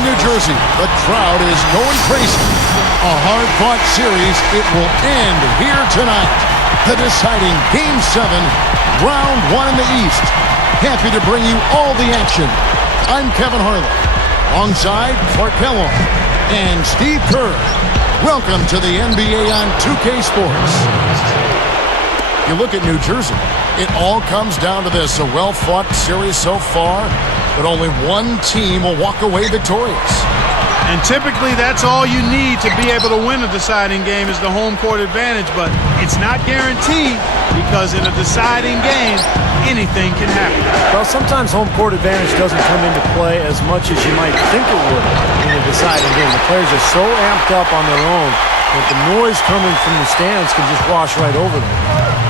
in New Jersey. The crowd is going crazy. A hard-fought series. It will end here tonight. The deciding Game 7, Round 1 in the East. Happy to bring you all the action. I'm Kevin Harlan, alongside Clark Kellogg and Steve Kerr. Welcome to the NBA on 2K Sports. You look at New Jersey, it all comes down to this. A well-fought series so far, but only one team will walk away victorious. And typically that's all you need to be able to win a deciding game is the home court advantage, but it's not guaranteed because in a deciding game, anything can happen. Well, sometimes home court advantage doesn't come into play as much as you might think it would in a deciding game. The players are so amped up on their own that the noise coming from the stands can just wash right over them.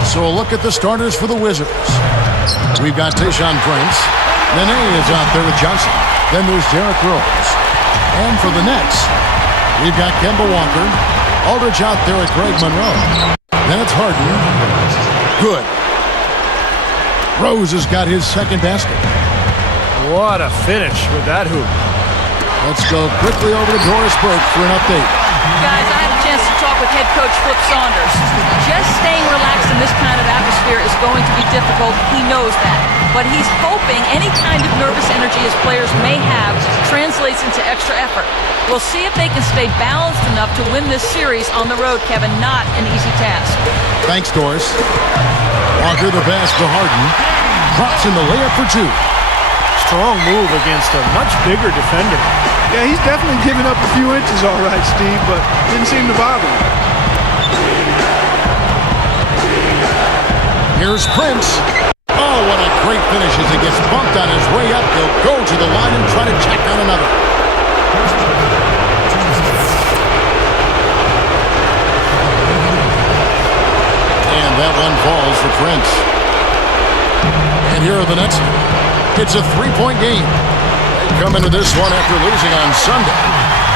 So a look at the starters for the Wizards. We've got Tayshaun Prince. Nene is out there with Johnson. Then there's Derrick Rose. And for the Nets, we've got Kemba Walker. Aldridge out there with Greg Monroe. Then it's Harden. Good. Rose has got his second basket. What a finish with that hoop. Let's go quickly over to Doris Burke for an update. Guys, I had a chance to talk with head coach Flip Saunders. Just staying relaxed in this kind of atmosphere is going to be difficult. He knows that. But he's hoping any kind of nervous energy his players may have translates into extra effort. We'll see if they can stay balanced enough to win this series on the road, Kevin. Not an easy task. Thanks, Doris. Walker the pass to Harden. Drops in the layup for two. Strong move against a much bigger defender. Yeah, he's definitely giving up a few inches, all right, Steve, but didn't seem to bother him. Here's Prince. Oh, what a great finish as he gets bumped on his way up. He'll go to the line and try to check on another. And that one falls for Prince. And here are the Nets. It's a three-point game. They come into this one after losing on Sunday.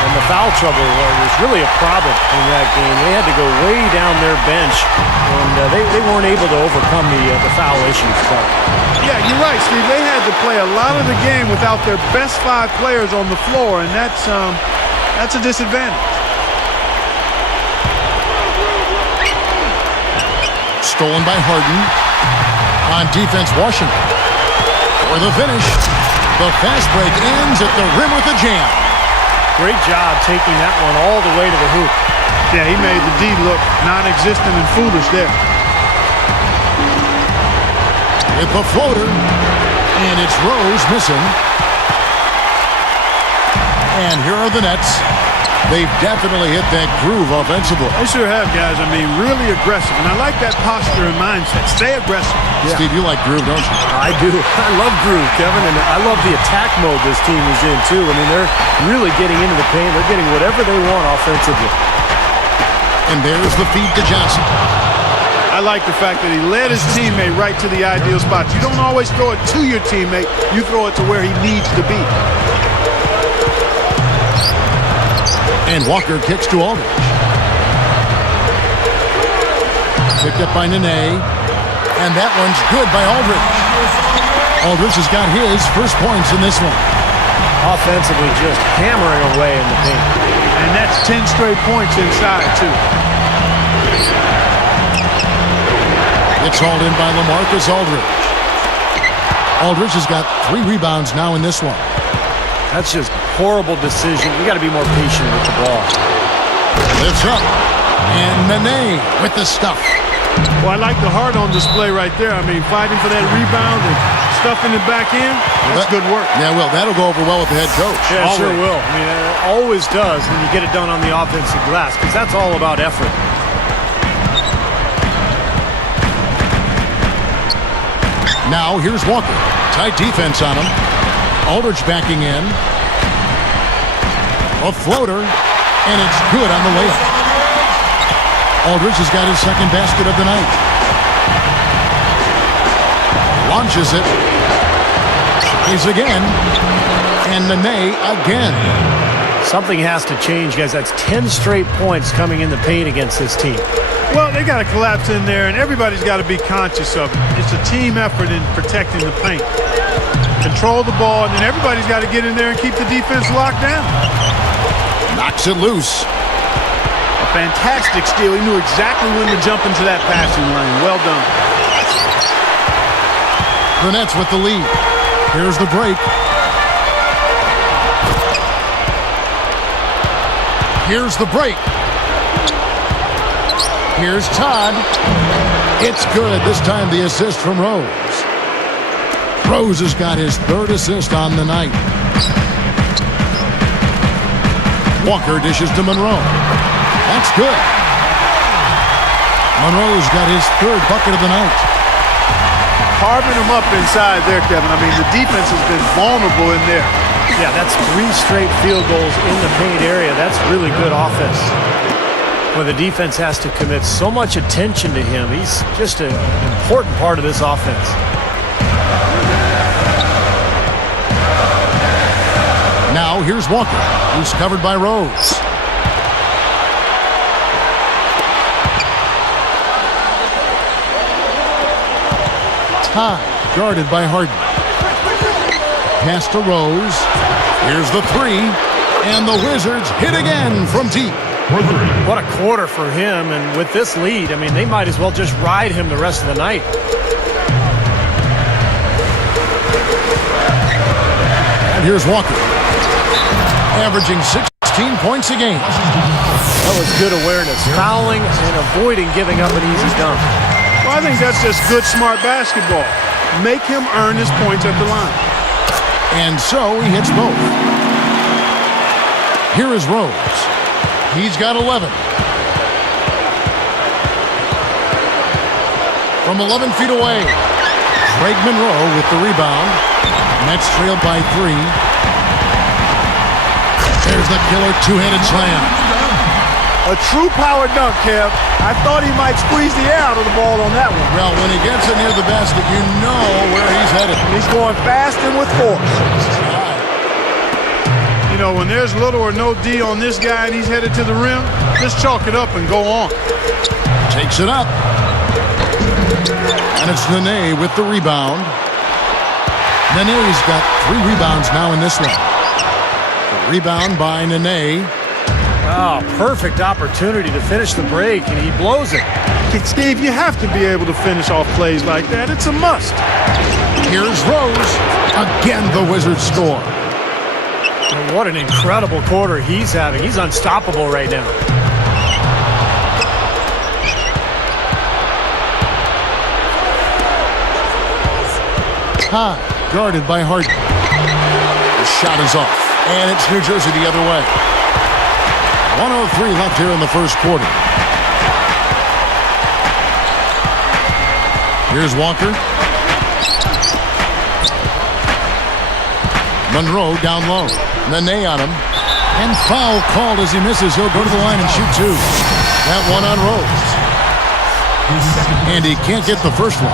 And the foul trouble was really a problem in that game. They had to go way down their bench, and they weren't able to overcome the foul issues. But yeah, you're right, Steve. They had to play a lot of the game without their best 5 players on the floor, and that's a disadvantage. Stolen by Harden. On defense, Washington. For the finish. The fast break ends at the rim with a jam. Great job taking that one all the way to the hoop. Yeah, he made the D look non-existent and foolish there. With the floater. And it's Rose missing. And here are the Nets. They've definitely hit that groove offensively. They sure have, guys. I mean, really aggressive. And I like that posture and mindset. Stay aggressive. Yeah. Steve, you like groove, don't you? I do. I love groove, Kevin. And I love the attack mode this team is in, too. I mean, they're really getting into the paint. They're getting whatever they want offensively. And there's the feed to Johnson. I like the fact that he led his teammate right to the ideal spot. You don't always throw it to your teammate. You throw it to where he needs to be. And Walker kicks to Aldridge. Picked up by Nene. And that one's good by Aldridge. Aldridge has got his first points in this one. Offensively just hammering away in the paint. And that's 10 straight points inside, too. It's hauled in by LaMarcus Aldridge. Aldridge has got 3 rebounds now in this one. That's just horrible decision. You got to be more patient with the ball. Lifts up. And Nene with the stuff. Well, I like the heart on display right there. I mean, fighting for that rebound and stuffing it back in, that's good work. Yeah, well, that'll go over well with the head coach. Yeah, it sure will. I mean, it always does when you get it done on the offensive glass, because that's all about effort. Now, here's Walker. Tight defense on him. Aldridge backing in. A floater, and it's good on the layup. Aldridge has got his second basket of the night. Launches it. Tries again. And Nene again. Something has to change, guys. That's 10 straight points coming in the paint against this team. Well, they got to collapse in there, and everybody's got to be conscious of it. It's a team effort in protecting the paint. control the ball, and then everybody's got to get in there and keep the defense locked down. Knocks it loose. A fantastic steal. He knew exactly when to jump into that passing lane. Well done. The Nets with the lead. Here's the break. Here's the break. Here's Todd. It's good. This time the assist from Rose. Rose has got his third assist on the night. Walker dishes to Monroe. That's good. Monroe's got his third bucket of the night. Carving them up inside there, Kevin. I mean, the defense has been vulnerable in there. Yeah, that's 3 straight field goals in the paint area. That's really good offense. Where the defense has to commit so much attention to him. He's just an important part of this offense. Now here's Walker, who's covered by Rose. Todd, guarded by Harden. Pass to Rose. Here's the three. And the Wizards hit again from deep. What a quarter for him, and with this lead, I mean, they might as well just ride him the rest of the night. And here's Walker, averaging 16 points a game. That was good awareness, fouling and avoiding giving up an easy dunk. Well, I think that's just good, smart basketball. Make him earn his points at the line. And so he hits both. Here is Rose. He's got 11. From 11 feet away, Craig Monroe with the rebound. Nets trailed by 3. There's the killer two-handed slam. A true power dunk, Kev. I thought he might squeeze the air out of the ball on that one. Well, when he gets it near the basket, you know where he's headed. He's going fast and with force. You know, when there's little or no D on this guy and he's headed to the rim, just chalk it up and go on. Takes it up. And it's Nene with the rebound. Nene's got 3 rebounds now in this one. The rebound by Nene. Oh, perfect opportunity to finish the break, and he blows it. Steve, you have to be able to finish off plays like that. It's a must. Here's Rose. Again, the Wizards score. And what an incredible quarter he's having. He's unstoppable right now. Todd, guarded by Harden. The shot is off, and it's New Jersey the other way. 1:03 left here in the first quarter. Here's Walker. Monroe down low. Nene on him. And foul called as he misses. He'll go to the line and shoot 2. That one on Rose. And he can't get the first one.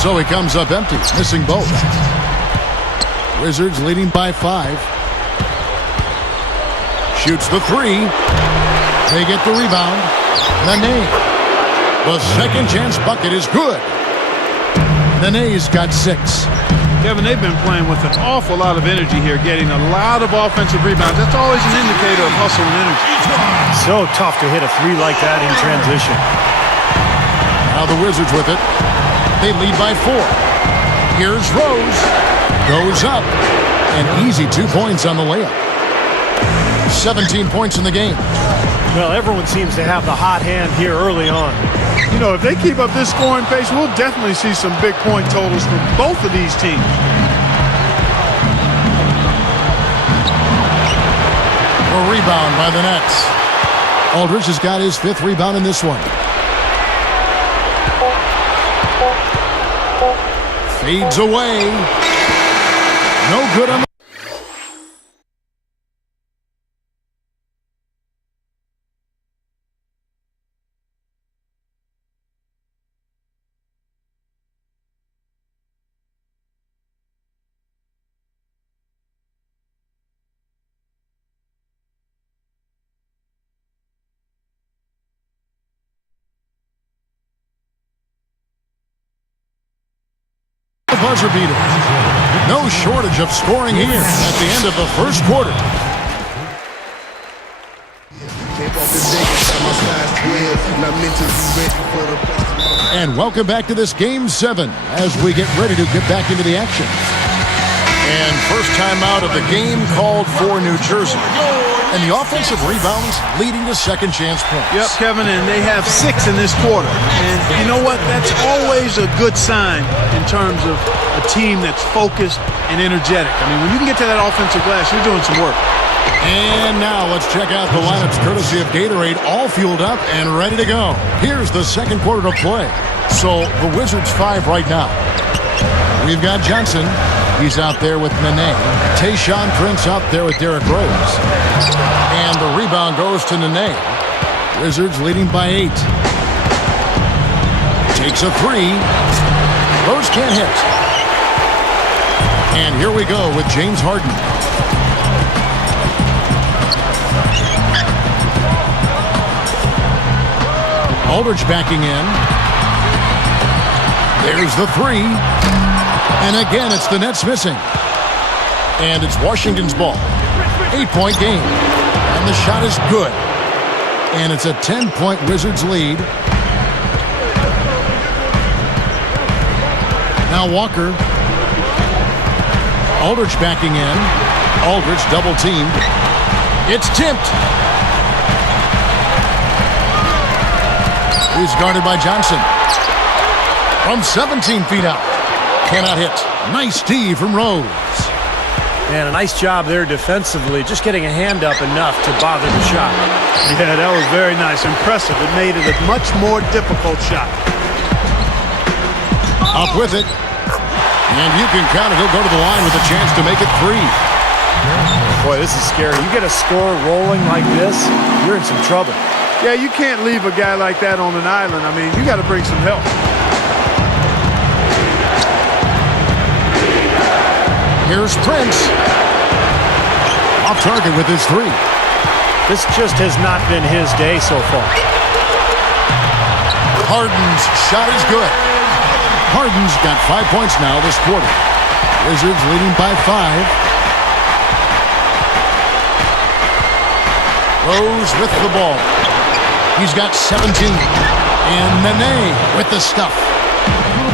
So he comes up empty, missing both. Wizards leading by 5. Shoots the 3. They get the rebound. Nene. The second chance bucket is good. Nene's got 6. Kevin, they've been playing with an awful lot of energy here, getting a lot of offensive rebounds. That's always an indicator of hustle and energy. So tough to hit a 3 like that in transition. Now the Wizards with it. They lead by 4. Here's Rose. Goes up. An easy 2 points on the layup. 17 points in the game. Well, everyone seems to have the hot hand here early on. You know, if they keep up this scoring pace, we'll definitely see some big point totals from both of these teams. A rebound by the Nets. Aldridge has got his 5th rebound in this one. Fades away. No good on the buzzer beater. No shortage of scoring here at the end of the first quarter. And welcome back to this Game 7 as we get ready to get back into the action. And first time out of the game called for New Jersey. And the offensive rebounds leading to second chance points. Yep, Kevin, and they have 6 in this quarter. And you know what? That's always a good sign in terms of a team that's focused and energetic. I mean, when you can get to that offensive glass, you're doing some work. And now let's check out the lineups courtesy of Gatorade, all fueled up and ready to go. Here's the second quarter to play. So the Wizards 5 right now. We've got Johnson. He's out there with Nene. Tayshaun Prince out there with Derrick Rose. And the rebound goes to Nene. Wizards leading by 8. Takes a 3. Rose can't hit. And here we go with James Harden. Aldridge backing in. There's the 3. And again, it's the Nets missing. And it's Washington's ball. 8-point game. And the shot is good. And it's a 10-point Wizards lead. Now Walker. Aldridge backing in. Aldridge double teamed. It's tipped. He's guarded by Johnson. From 17 feet out. Cannot hit. Nice D from Rose. Man, a nice job there defensively, just getting a hand up enough to bother the shot. Yeah, that was very nice. Impressive. It made it a much more difficult shot. Up with it. And you can count it. He'll go to the line with a chance to make it 3. Boy, this is scary. You get a score rolling like this, you're in some trouble. Yeah, you can't leave a guy like that on an island. I mean, you got to bring some help. Here's Prince. Off target with his 3. This just has not been his day so far. Harden's shot is good. Harden's got 5 points now this quarter. Wizards leading by 5. Rose with the ball. He's got 17. And Nene with the stuff.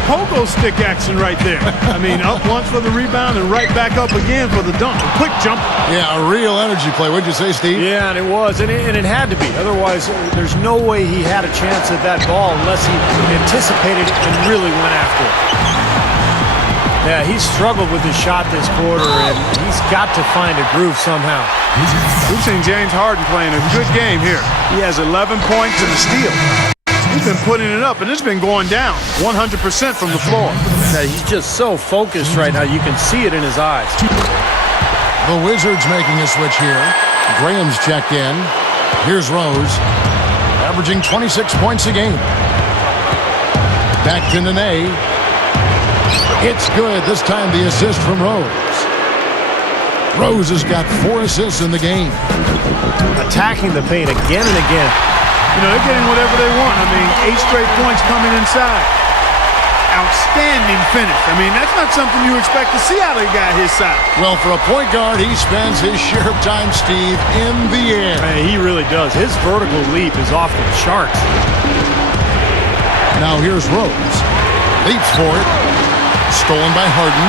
Pogo stick action right there. I mean, up once for the rebound and right back up again for the dunk. A quick jump. Yeah, a real energy play. What'd you say, Steve? Yeah, and it was. And it had to be. Otherwise, there's no way he had a chance at that ball unless he anticipated it and really went after it. Yeah, he's struggled with his shot this quarter, and he's got to find a groove somehow. We've seen James Harden playing a good game here. He has 11 points and a steal. He's been putting it up, and it's been going down 100% from the floor. Yeah, he's just so focused right now. You can see it in his eyes. The Wizards making a switch here. Graham's checked in. Here's Rose, averaging 26 points a game. Back to Nene. It's good. This time the assist from Rose. Rose has got 4 assists in the game. Attacking the paint again and again. You know, they're getting whatever they want. I mean, 8 straight points coming inside. Outstanding finish. I mean, that's not something you expect to see out of a guy his size. Well, for a point guard, he spends his share of time, Steve, in the air. Man, he really does. His vertical leap is off the charts. Now here's Rose. Leaps for it. Stolen by Harden.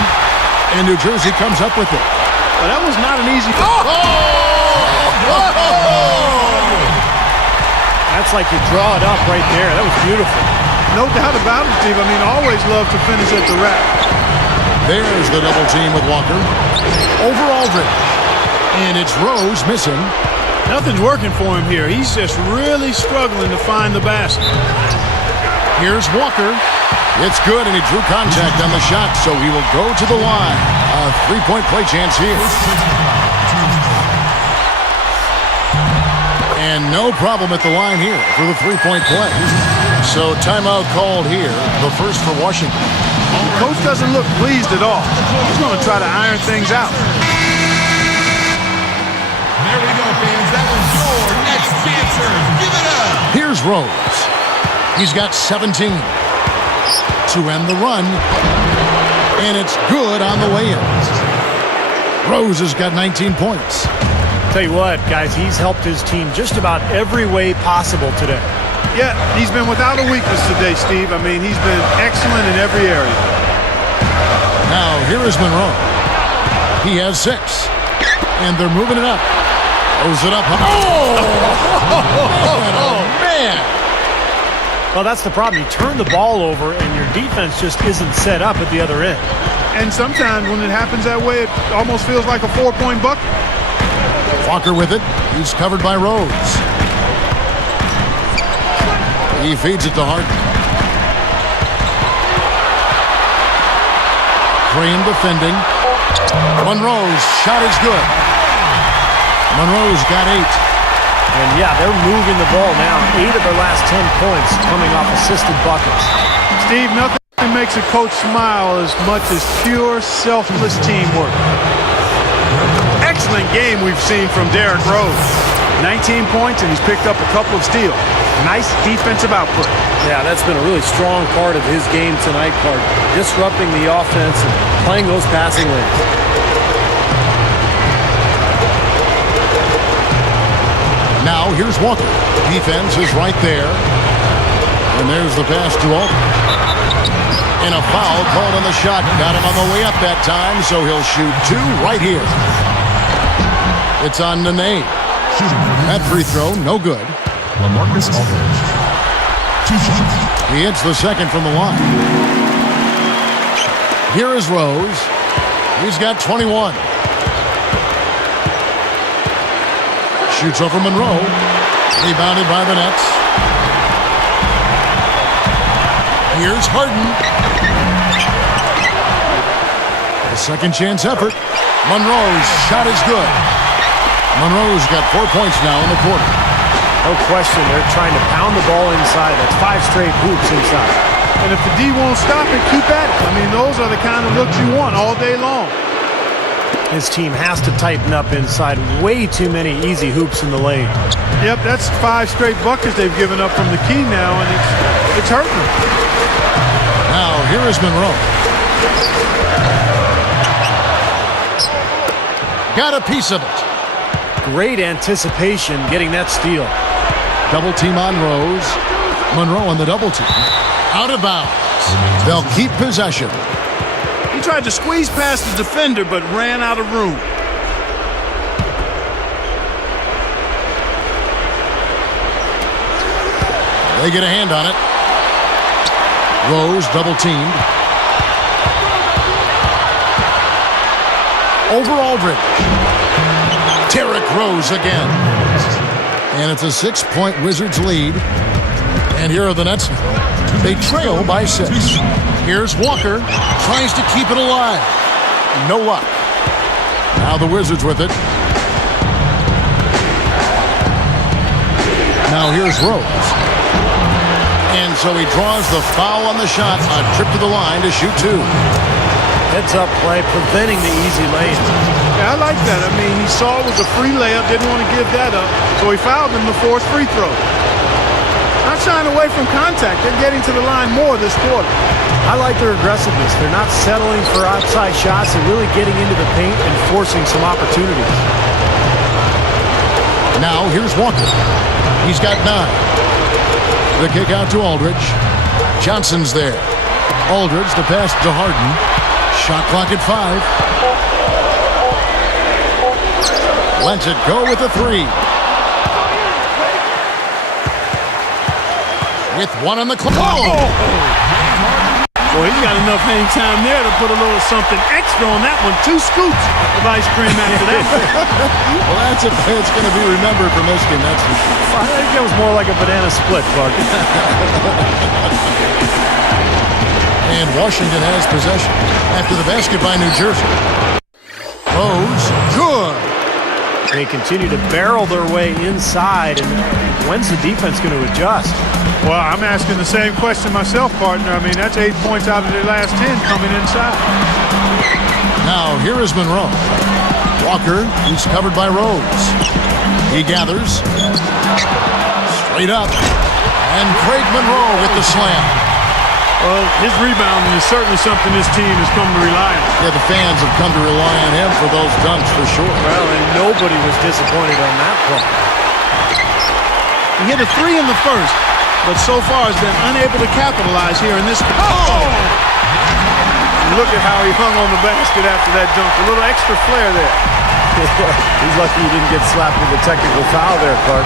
And New Jersey comes up with it. Well, that was not an easy... That's like you draw it up right there. That was beautiful. No doubt about it, Steve. I mean, always love to finish at the rack. There's the double team with Walker. Over Aldridge. And it's Rose missing. Nothing's working for him here. He's just really struggling to find the basket. Here's Walker. It's good, and he drew contact on the shot, so he will go to the line. A 3-point play chance here. And no problem at the line here for the 3-point play. So timeout called here, the first for Washington. The coach doesn't look pleased at all. He's going to try to iron things out. There we go, fans. That was your next dancer. Give it up. Here's Rose. He's got 17 to end the run. And it's good on the way in. Rose has got 19 points. Tell you what, guys, he's helped his team just about every way possible today. Yeah, he's been without a weakness today, Steve. I mean, he's been excellent in every area. Now, here is Monroe. He has 6. And they're moving it up. Throws it up. Oh, man. Well, that's the problem. You turn the ball over, and your defense just isn't set up at the other end. And sometimes when it happens that way, it almost feels like a 4-point bucket. Walker with it. He's covered by Rose. He feeds it to Harden. Green defending. Monroe's shot is good. Monroe's got 8. And, yeah, they're moving the ball now. 8 of their last 10 points coming off assisted buckets. Steve, nothing makes a coach smile as much as pure, selfless teamwork. Excellent game we've seen from Derrick Rose. 19 points, and he's picked up a couple of steals. Nice defensive output. Yeah, that's been a really strong part of his game tonight, disrupting the offense and playing those passing lanes. Now, here's Walker. Defense is right there. And there's the pass to Aldridge. And a foul called on the shot. Got him on the way up that time, so he'll shoot 2 right here. It's on Nene. That free throw, no good. LaMarcus Aldridge. 2 shots. He hits the second from the line. Here is Rose. He's got 21. Shoots over Monroe. Rebounded by the Nets. Here's Harden. A second chance effort. Monroe's shot is good. Monroe's got 4 points now in the quarter. No question, they're trying to pound the ball inside. That's 5 straight hoops inside. And if the D won't stop it, keep at it. I mean, those are the kind of looks you want all day long. His team has to tighten up inside. Way too many easy hoops in the lane. Yep, that's 5 straight buckets they've given up from the key now, and it's hurting them. Now, here is Monroe. Got a piece of it. Great anticipation getting that steal. Double team on Rose. Monroe on the double team. Out of bounds. They'll keep possession. He tried to squeeze past the defender, but ran out of room. They get a hand on it. Rose double teamed. Over Aldridge. Derrick Rose again. And it's a 6-point Wizards lead. And here are the Nets. They trail by 6. Here's Walker. Tries to keep it alive. No luck. Now the Wizards with it. Now here's Rose. And so he draws the foul on the shot. A trip to the line to shoot 2. Heads-up play, preventing the easy lane. Yeah, I like that. I mean, he saw it was a free layup, didn't want to give that up, so he fouled him the 4th free throw. Not shying away from contact. They're getting to the line more this quarter. I like their aggressiveness. They're not settling for outside shots. They're really getting into the paint and forcing some opportunities. Now here's Walker. He's got 9. The kick out to Aldridge. Johnson's there. Aldridge, the pass to Harden. Shot clock at 5. Lets it go with a 3. With 1 on the clock. Oh! Boy, he's got enough hang time there to put a little something extra on that one. 2 scoops of ice cream after that. Well, that's a play that's going to be remembered for Michigan. That's for sure. I think it was more like a banana split, Clark. And Washington has possession after the basket by New Jersey. Rose, good. They continue to barrel their way inside, and when's the defense going to adjust? Well, I'm asking the same question myself, partner. I mean, that's 8 points out of their last 10 coming inside. Now, here is Monroe. Walker, he's covered by Rose. He gathers. Straight up. And Craig Monroe with the slam. Well, his rebounding is certainly something this team has come to rely on. Yeah, the fans have come to rely on him for those dunks for sure. Well, and nobody was disappointed on that play. He hit a three in the first, but so far has been unable to capitalize here in this. Oh! Look at how he hung on the basket after that dunk. A little extra flair there. He's lucky he didn't get slapped with a technical foul there, Clark.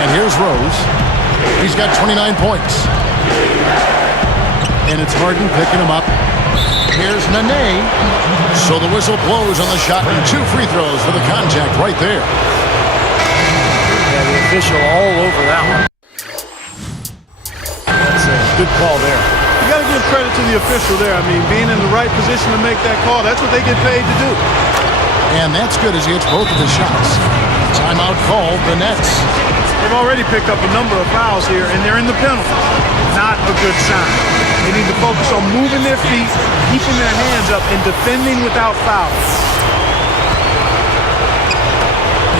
And here's Rose. He's got 29 points. And it's Harden picking him up. Here's Nene. So the whistle blows on the shot and 2 free throws for the contact right there. Yeah, the official all over that one. That's a good call there. You got to give credit to the official there. I mean, being in the right position to make that call, that's what they get paid to do. And that's good as he hits both of his shots. Timeout called the Nets. They've already picked up a number of fouls here, and they're in the penalty. Not a good sign. They need to focus on moving their feet, keeping their hands up, and defending without fouls.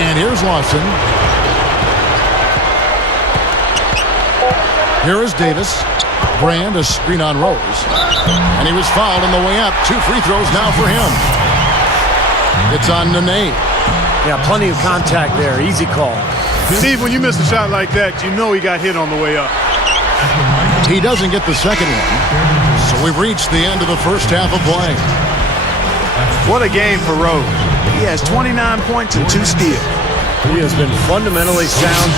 And here's Lawson. Here is Davis. Brand, a screen on Rose. And he was fouled on the way up. 2 free throws now for him. It's on Nene. Yeah, plenty of contact there. Easy call. Steve, when you miss a shot like that, you know he got hit on the way up. He doesn't get the second one. So we've reached the end of the first half of play. What a game for Rose. He has 29 points and 2 steals. He has been fundamentally sound.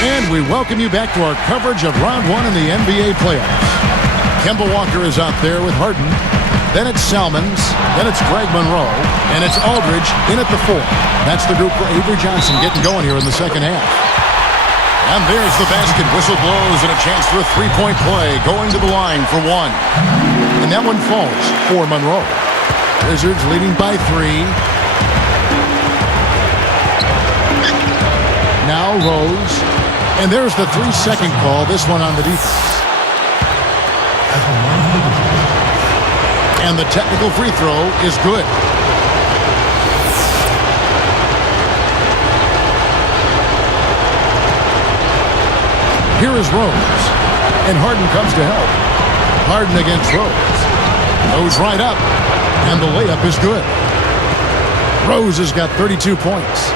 And we welcome you back to our coverage of round 1 in the NBA playoffs. Kemba Walker is out there with Harden. Then it's Salmons. Then it's Greg Monroe. And it's Aldridge in at the 4. That's the group for Avery Johnson getting going here in the second half. And there's the basket. Whistle blows and a chance for a 3-point play. Going to the line for 1. And that one falls for Monroe. Wizards leading by 3. Now Rose. And there's the 3-second call. This one on the defense. And the technical free throw is good. Here is Rose. And Harden comes to help. Harden against Rose. Goes right up. And the layup is good. Rose has got 32 points.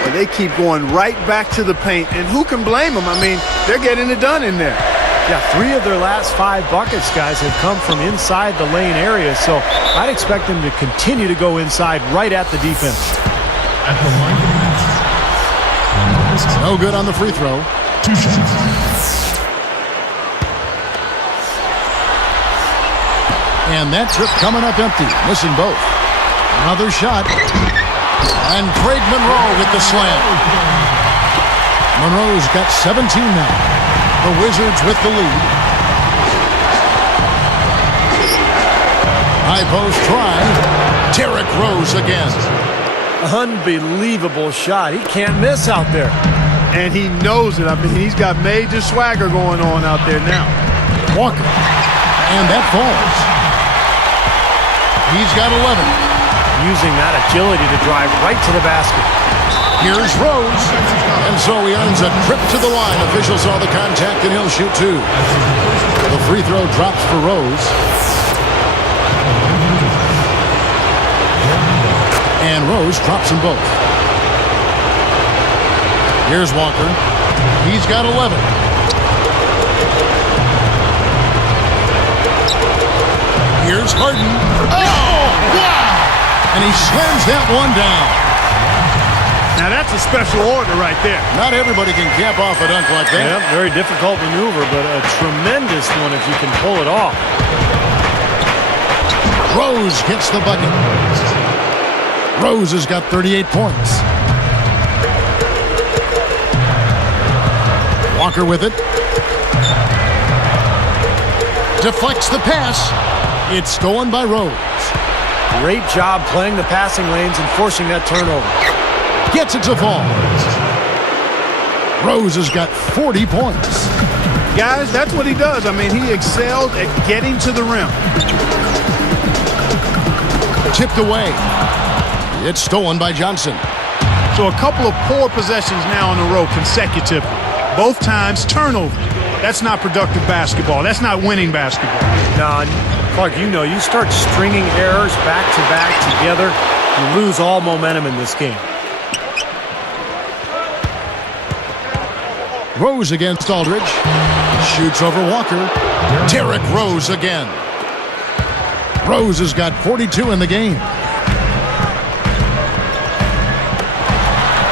Well, they keep going right back to the paint. And who can blame them? I mean, they're getting it done in there. Yeah, 3 of their last 5 buckets, guys, have come from inside the lane area, so I'd expect them to continue to go inside right at the defense. At the line of the No good on the free throw. 2 shots. And that trip coming up empty, missing both. Another shot. And Craig Monroe with the slam. Monroe's got 17 now. The Wizards with the lead. High post try. Derrick Rose again. Unbelievable shot. He can't miss out there. And he knows it. I mean, he's got major swagger going on out there now. Walker. And that falls. He's got 11. Using that agility to drive right to the basket. Here's Rose. And so he earns a trip to the line. Official saw the contact and he'll shoot 2. The free throw drops for Rose. And Rose drops them both. Here's Walker. He's got 11. Here's Harden. Oh, wow! And he slams that one down. Now that's a special order right there. Not everybody can cap off a dunk like that. Yeah, very difficult maneuver, but a tremendous one if you can pull it off. Rose gets the bucket. Rose has got 38 points. Walker with it. Deflects the pass. It's stolen by Rose. Great job playing the passing lanes and forcing that turnover. Gets it to fall. Rose has got 40 points. Guys, that's what he does. I mean, he excelled at getting to the rim. Tipped away. It's stolen by Johnson. So a couple of poor possessions now in a row consecutively. Both times turnovers. That's not productive basketball. That's not winning basketball. Nah, Clark, you start stringing errors back-to-back together, you lose all momentum in this game. Rose against Aldridge. Shoots over Walker. Derrick Rose again. Rose has got 42 in the game.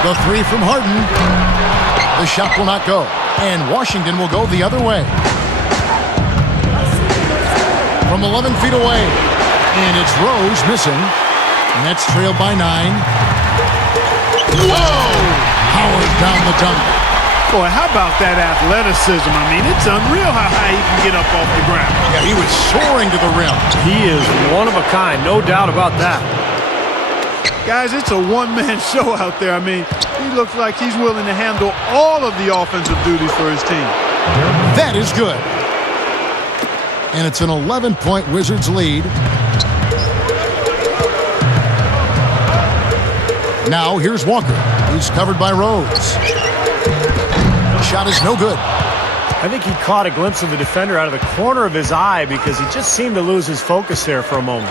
The three from Harden. The shot will not go. And Washington will go the other way. From 11 feet away. And it's Rose missing. Nets trailed by 9. Whoa! Howard down the dunk. Boy, how about that athleticism? I mean, it's unreal how high he can get up off the ground. Yeah, he was soaring to the rim. He is one of a kind, no doubt about that. Guys, it's a one-man show out there. I mean, he looks like he's willing to handle all of the offensive duties for his team. That is good. And it's an 11-point Wizards lead. Now here's Walker. He's covered by Rose. Shot is no good. I think he caught a glimpse of the defender out of the corner of his eye because he just seemed to lose his focus there for a moment.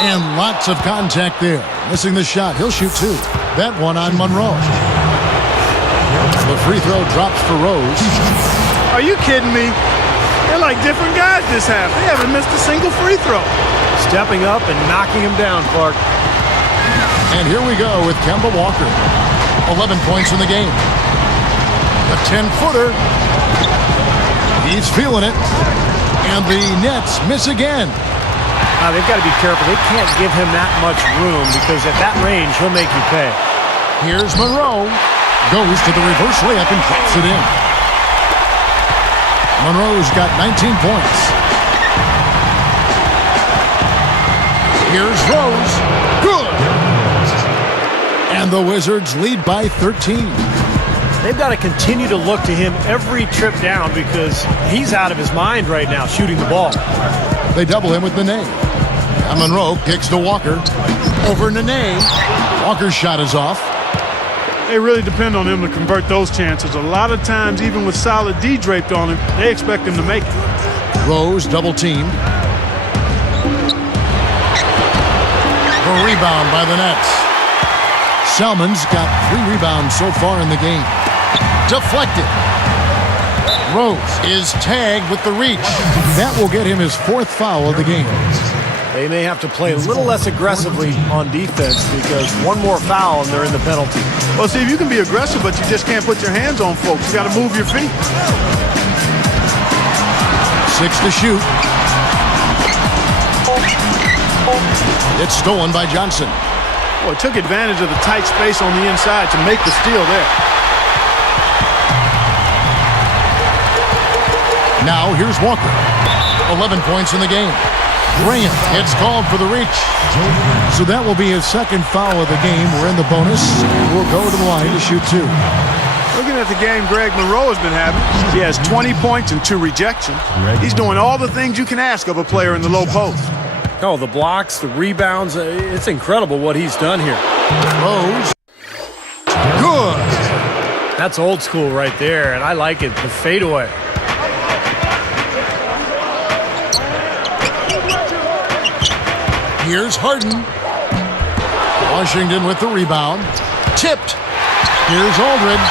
And lots of contact there. Missing the shot. He'll shoot 2. That one on Monroe. The free throw drops for Rose. Are you kidding me? They're like different guys this half. They haven't missed a single free throw. Stepping up and knocking him down, Clark. And here we go with Kemba Walker. 11 points in the game. A 10-footer. He's feeling it. And the Nets miss again. They've got to be careful. They can't give him that much room because at that range, he'll make you pay. Here's Monroe. Goes to the reverse layup and drops it in. Monroe's got 19 points. Here's Rose. Good. And the Wizards lead by 13. They've got to continue to look to him every trip down because he's out of his mind right now shooting the ball. They double him with Nene. And Monroe kicks to Walker. Over Nene. Walker's shot is off. They really depend on him to convert those chances. A lot of times, even with solid D draped on him, they expect him to make it. Rose double teamed. The rebound by the Nets. Selman's got 3 rebounds so far in the game. Deflected. Rose is tagged with the reach. That will get him his 4th foul of the game. They may have to play a little less aggressively on defense because one more foul and they're in the penalty. Well, Steve, you can be aggressive, but you just can't put your hands on folks. You got to move your feet. 6 to shoot. It's stolen by Johnson. Boy, took advantage of the tight space on the inside to make the steal there. Now here's Walker. 11 points in the game. Graham gets called for the reach. So that will be his 2nd foul of the game. We're in the bonus. We'll go to the line to shoot 2. Looking at the game Greg Monroe has been having, he has 20 points and 2 rejections. He's doing all the things you can ask of a player in the low post. Oh, the blocks, the rebounds, it's incredible what he's done here. Rose. Good. That's old school right there, and I like it, the fadeaway. Here's Harden. Washington with the rebound. Tipped. Here's Aldridge.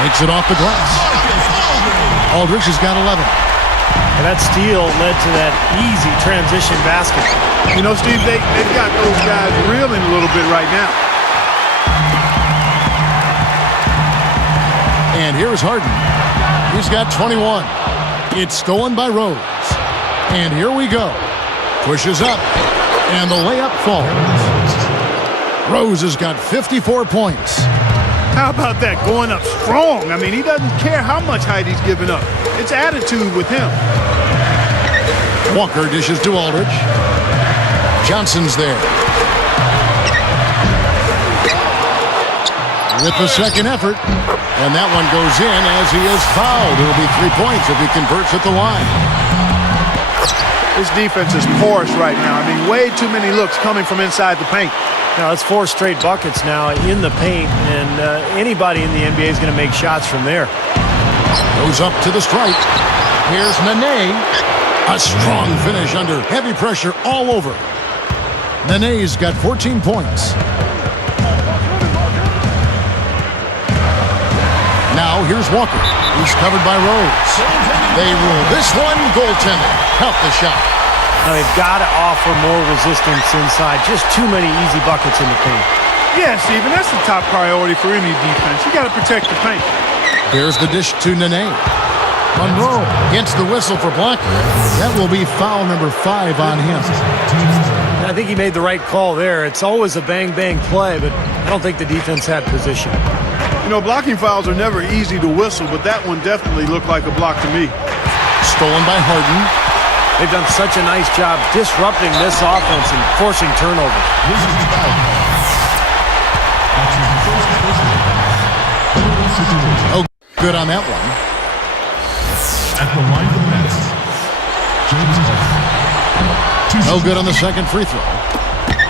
Makes it off the glass. Aldridge has got 11. And that steal led to that easy transition basket. You know, Steve, they've got those guys reeling a little bit right now. And here's Harden. He's got 21. It's stolen by Rose. And here we go. Pushes up. And the layup falls. Rose has got 54 points. How about that? Going up strong. I mean, he doesn't care how much height he's giving up. It's attitude with him. Walker dishes to Aldridge. Johnson's there. With the 2nd effort. And that one goes in as he is fouled. It'll be 3 points if he converts at the line. This defense is porous right now. I mean, way too many looks coming from inside the paint. Now, it's 4 straight buckets now in the paint, and anybody in the NBA is going to make shots from there. Goes up to the stripe. Here's Nene. A strong finish under heavy pressure all over. Nene's got 14 points. Now here's Walker. He's covered by Rose. They rule this one goaltending. Help the shot. Now they've got to offer more resistance inside. Just too many easy buckets in the paint. Yeah, Steven, that's the top priority for any defense. You got to protect the paint. Here's the dish to Nene. Monroe gets the whistle for blocking. That will be foul number 5 on him. I think he made the right call there. It's always a bang-bang play, but I don't think the defense had position. You know, blocking fouls are never easy to whistle, but that one definitely looked like a block to me. Stolen by Harden. They've done such a nice job disrupting this offense and forcing turnovers. Oh, good on that one. At the line for the Nets, James Harden. No good on the second free throw.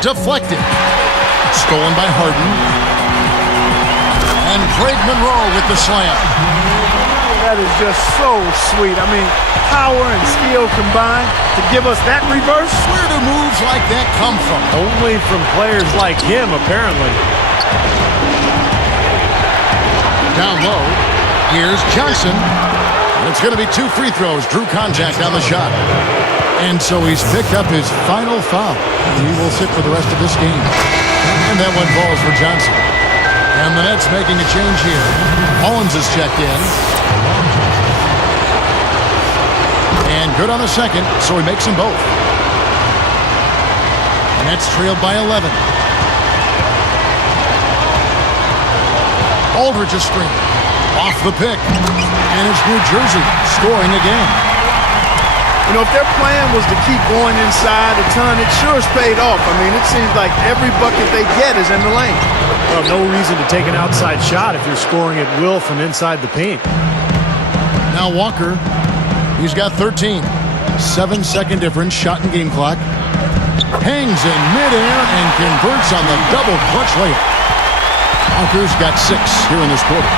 Deflected. Stolen by Harden. And Craig Monroe with the slam. That is just so sweet. I mean, power and skill combined to give us that reverse. Where do moves like that come from? Only from players like him, apparently. Down low. Here's Johnson. And it's going to be 2 free throws. Drew contact on the shot. And so he's picked up his final foul. He will sit for the rest of this game. And that one falls for Johnson. And the Nets making a change here. Owens is checked in. And good on the second, so he makes them both. Nets trailed by 11. Aldridge a screen. Off the pick. And it's New Jersey scoring again. You know, if their plan was to keep going inside a ton, it sure has paid off. I mean, it seems like every bucket they get is in the lane. Well, no reason to take an outside shot if you're scoring at will from inside the paint. Now Walker, he's got 13. 7-second difference, shot and game clock. Hangs in midair and converts on the double clutch layup. Walker's got 6 here in this quarter.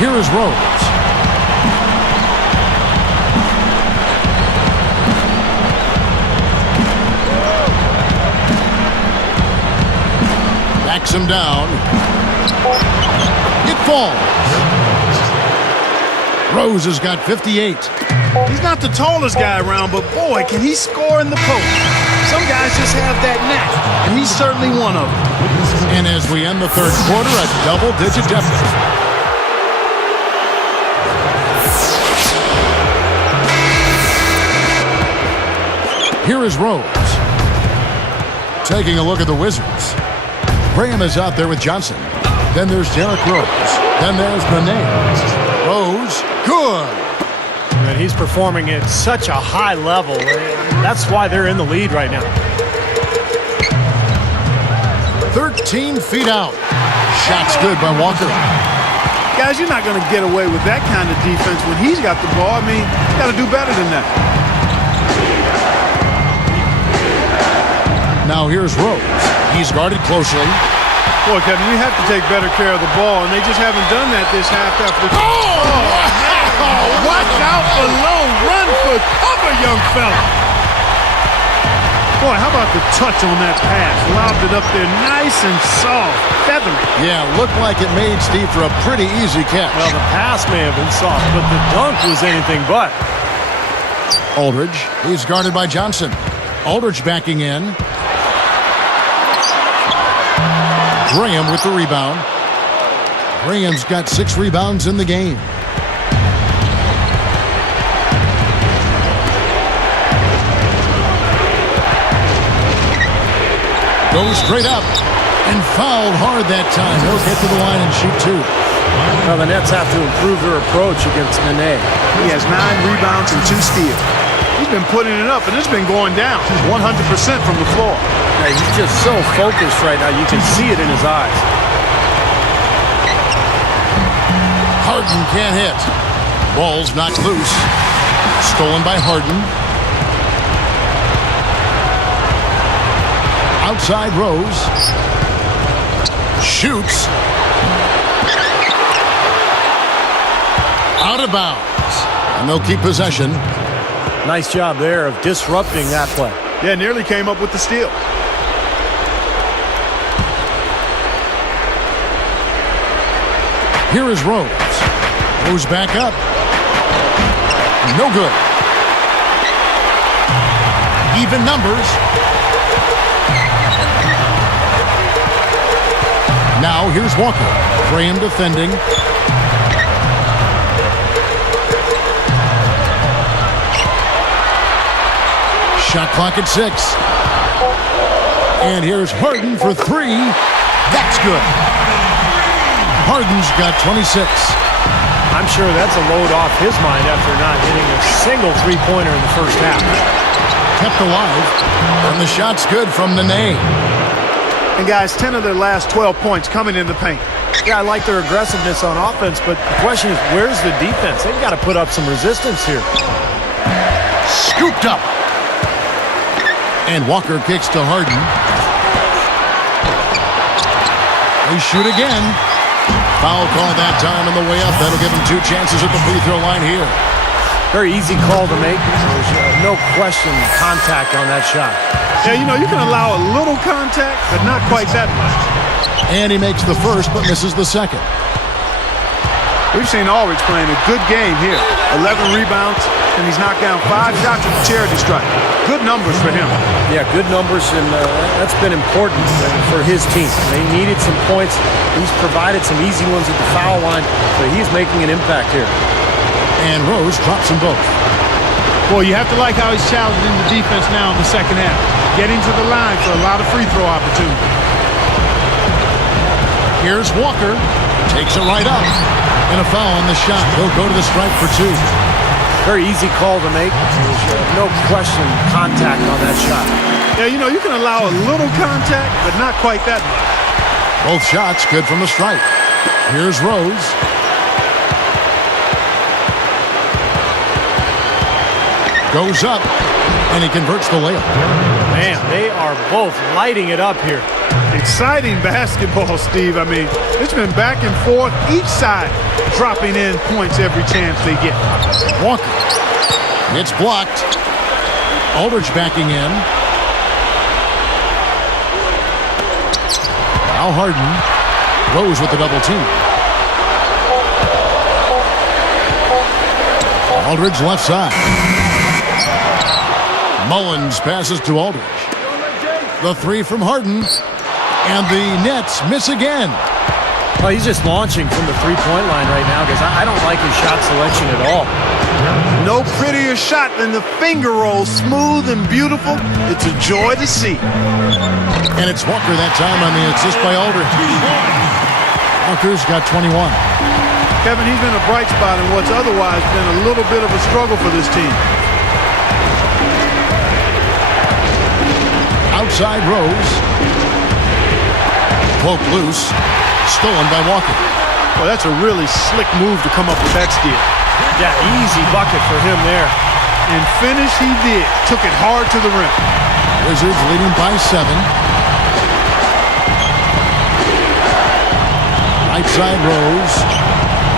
Here is Rose. Backs him down. It falls. Rose has got 58. He's not the tallest guy around, but boy, can he score in the post. Some guys just have that knack, and he's certainly one of them. And as we end the third quarter, a double-digit deficit. Here is Rose. Taking a look at the Wizards. Graham is out there with Johnson. Then there's Derrick Rose. Then there's Nene. Rose, good. And he's performing at such a high level. That's why they're in the lead right now. 13 feet out. Shot's good by Walker. Guys, you're not going to get away with that kind of defense when he's got the ball. I mean, you got to do better than that. Now here's Rose. He's guarded closely. Boy, Kevin, we have to take better care of the ball, and they just haven't done that this half after. Watch out below. Run for cover, young fella. Boy, how about the touch on that pass? Lobbed it up there nice and soft. Feathery. Yeah, looked like it made Steve for a pretty easy catch. Well, the pass may have been soft, but the dunk was anything but. Aldridge, he's guarded by Johnson. Aldridge backing in. Graham with the rebound. Graham's got 6 rebounds in the game. Goes straight up and fouled hard that time. He'll get to the line and shoot 2. Well, the Nets have to improve their approach against Nene. He has 9 rebounds and 2 steals. He's been putting it up, and it's been going down 100% from the floor. Yeah, he's just so focused right now. You can see it in his eyes. Harden can't hit. Ball's knocked loose. Stolen by Harden. Outside Rose. Shoots. Out of bounds. And they'll keep possession. Nice job there of disrupting that play. Yeah, nearly came up with the steal. Here is Rose. Rose back up. No good. Even numbers. Now here's Walker. Graham defending. Shot clock at 6. And here's Harden for 3. That's good. Harden's got 26. I'm sure that's a load off his mind after not hitting a single three-pointer in the first half. Kept alive. And the shot's good from Nene. And guys, 10 of their last 12 points coming in the paint. Yeah, I like their aggressiveness on offense, but the question is, where's the defense? They've got to put up some resistance here. Scooped up. And Walker kicks to Harden. They shoot again. Foul call that time on the way up. That'll give him 2 chances at the free throw line here. Very easy call to make. There's no question contact on that shot. Yeah, you know, you can allow a little contact, but not quite that much. And he makes the first, but misses the second. We've seen Aldridge playing a good game here. 11 rebounds, and he's knocked down 5 shots with the charity stripe. Good numbers for him. Yeah, good numbers, and that's been important for his team. They needed some points. He's provided some easy ones at the foul line, but he's making an impact here. And Rose drops them both. Boy, you have to like how he's challenging the defense now in the second half. Getting to the line for a lot of free throw opportunity. Here's Walker. Takes it right up. And a foul on the shot. He'll go to the stripe for 2. Very easy call to make. There's no question contact on that shot. Yeah, you know, you can allow a little contact, but not quite that much. Both shots good from the stripe. Here's Rose. Goes up, and he converts the layup. Man, they are both lighting it up here. Exciting basketball, Steve. I mean, it's been back and forth. Each side dropping in points every chance they get. Walker. It's blocked. Aldridge backing in. Now Harden. Rose with the double team. Aldridge left side. Mullins passes to Aldridge. The 3 from Harden. And the Nets miss again. Oh, he's just launching from the three-point line right now because I don't like his shot selection at all. No prettier shot than the finger roll. Smooth and beautiful. It's a joy to see. And it's Walker that time on the assist by Aldridge. Walker's got 21. Kevin, he's been a bright spot in what's otherwise been a little bit of a struggle for this team. Outside Rose. Poke loose. Stolen by Walker. Well, that's a really slick move to come up with that steal. Yeah, easy bucket for him there. And finish he did. Took it hard to the rim. Wizards leading by 7. Right side Rose.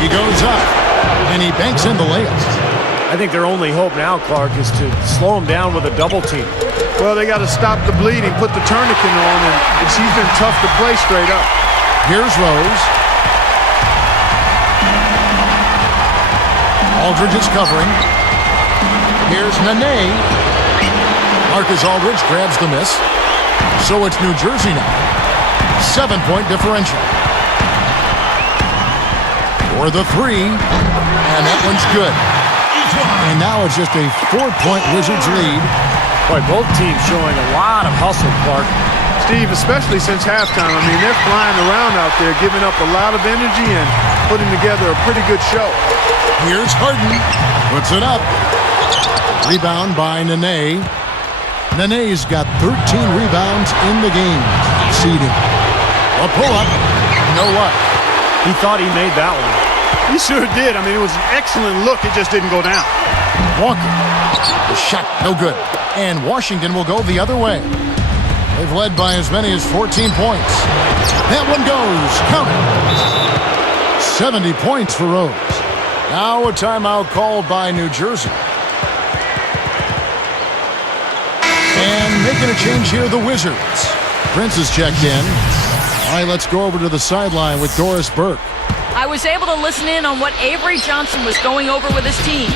He goes up. And he banks in the layup. I think their only hope now, Clark, is to slow him down with a double team. Well, they got to stop the bleeding, put the tourniquet on, and he's been tough to play straight up. Here's Rose. Aldridge is covering. Here's Nene. Marcus Aldridge grabs the miss. So it's New Jersey now. 7-point differential. For the 3. And that one's good. And now it's just a 4-point Wizards lead. Boy, both teams showing a lot of hustle, Clark. Steve, especially since halftime. I mean, they're flying around out there, giving up a lot of energy and putting together a pretty good show. Here's Harden. Puts it up. Rebound by Nene. Nene's got 13 rebounds in the game. Seeding. A pull-up. No luck. He thought he made that one. He sure did. I mean, it was an excellent look. It just didn't go down. Walker. The shot, no good. And Washington will go the other way. They've led by as many as 14 points. That one goes. Count it. 70 points for Rose. Now a timeout called by New Jersey. And making a change here, the Wizards. Prince is checked in. All right, let's go over to the sideline with Doris Burke. I was able to listen in on what Avery Johnson was going over with his team.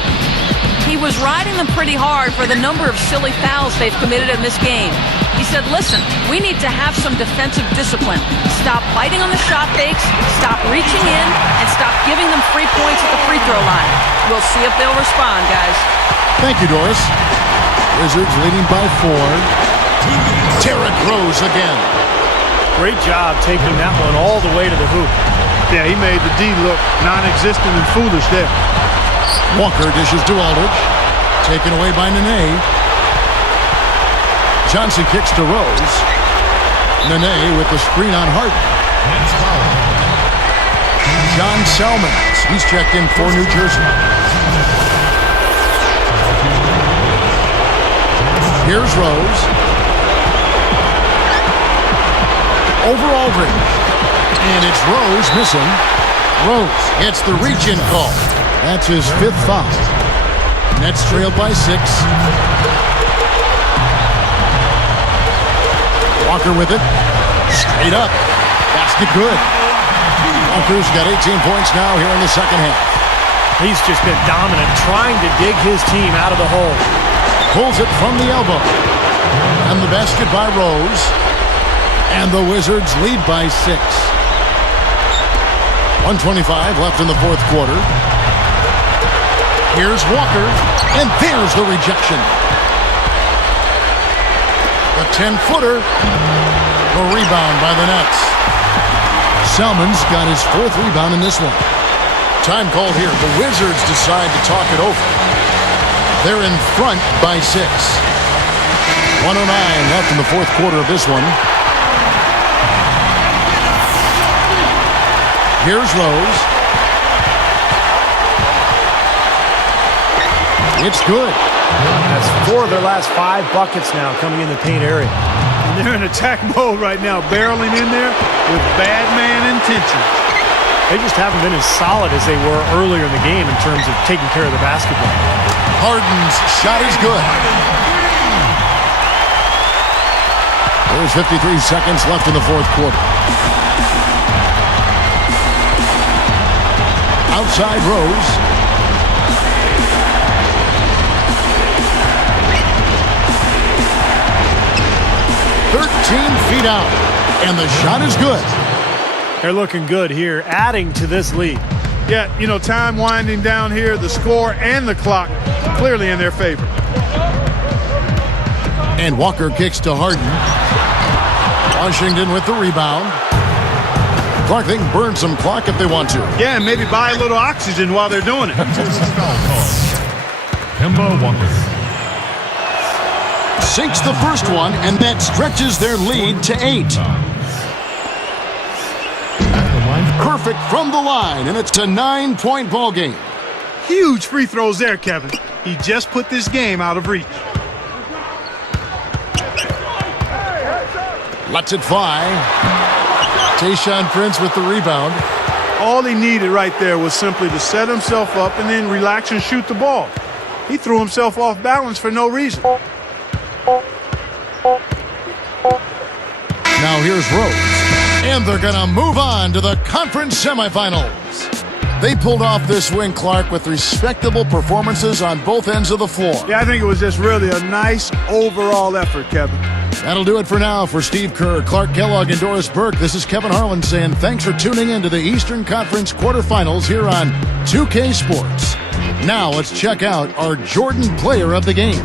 He was riding them pretty hard for the number of silly fouls they've committed in this game. He said, listen, we need to have some defensive discipline. Stop biting on the shot fakes, stop reaching in, and stop giving them free points at the free throw line. We'll see if they'll respond, guys. Thank you, Doris. Wizards leading by 4. Derrick Rose again. Great job taking that one all the way to the hoop. Yeah, he made the D look non-existent and foolish there. Walker dishes to Aldridge. Taken away by Nene. Johnson kicks to Rose. Nene with the screen on Harden. John Salmons. He's checked in for New Jersey. Here's Rose. Over Aldridge. And it's Rose missing. Rose gets the reach-in call. That's his 5th foul. Nets trailed by 6. Walker with it. Straight up. Basket good. Walker's got 18 points now here in the second half. He's just been dominant, trying to dig his team out of the hole. Pulls it from the elbow. And the basket by Rose. And the Wizards lead by 6. 1:25 left in the 4th quarter. Here's Walker. And there's the rejection. A 10-footer. The rebound by the Nets. Salmons got his 4th rebound in this one. Time called here. The Wizards decide to talk it over. They're in front by 6. 1:09 left in the 4th quarter of this one. Here's Rose. It's good. That's 4 of their last 5 buckets now coming in the paint area. And they're in attack mode right now, barreling in there with bad man intentions. They just haven't been as solid as they were earlier in the game in terms of taking care of the basketball. Harden's shot is good. There's 53 seconds left in the 4th quarter. Outside Rose. Feet out, and the shot is good. They're looking good here, adding to this lead. Yeah, you know, time winding down here, the score and the clock clearly in their favor. And Walker kicks to Harden. Washington with the rebound. Clark, they can burn some clock if they want to. Yeah, and maybe buy a little oxygen while they're doing it. Kemba Walker sinks the first one, and that stretches their lead to 8. Perfect from the line, and it's a 9-point ball game. Huge free throws there, Kevin. He just put this game out of reach. Lets it fly. Tayshaun Prince with the rebound. All he needed right there was simply to set himself up and then relax and shoot the ball. He threw himself off balance for no reason. Now here's Rose. And they're going to move on to the conference semifinals. They pulled off this win, Clark, with respectable performances on both ends of the floor. Yeah, I think it was just really a nice overall effort, Kevin. That'll do it for now. For Steve Kerr, Clark Kellogg, and Doris Burke, this is Kevin Harlan saying thanks for tuning in to the Eastern Conference quarterfinals here on 2K Sports. Now let's check out our Jordan Player of the Game.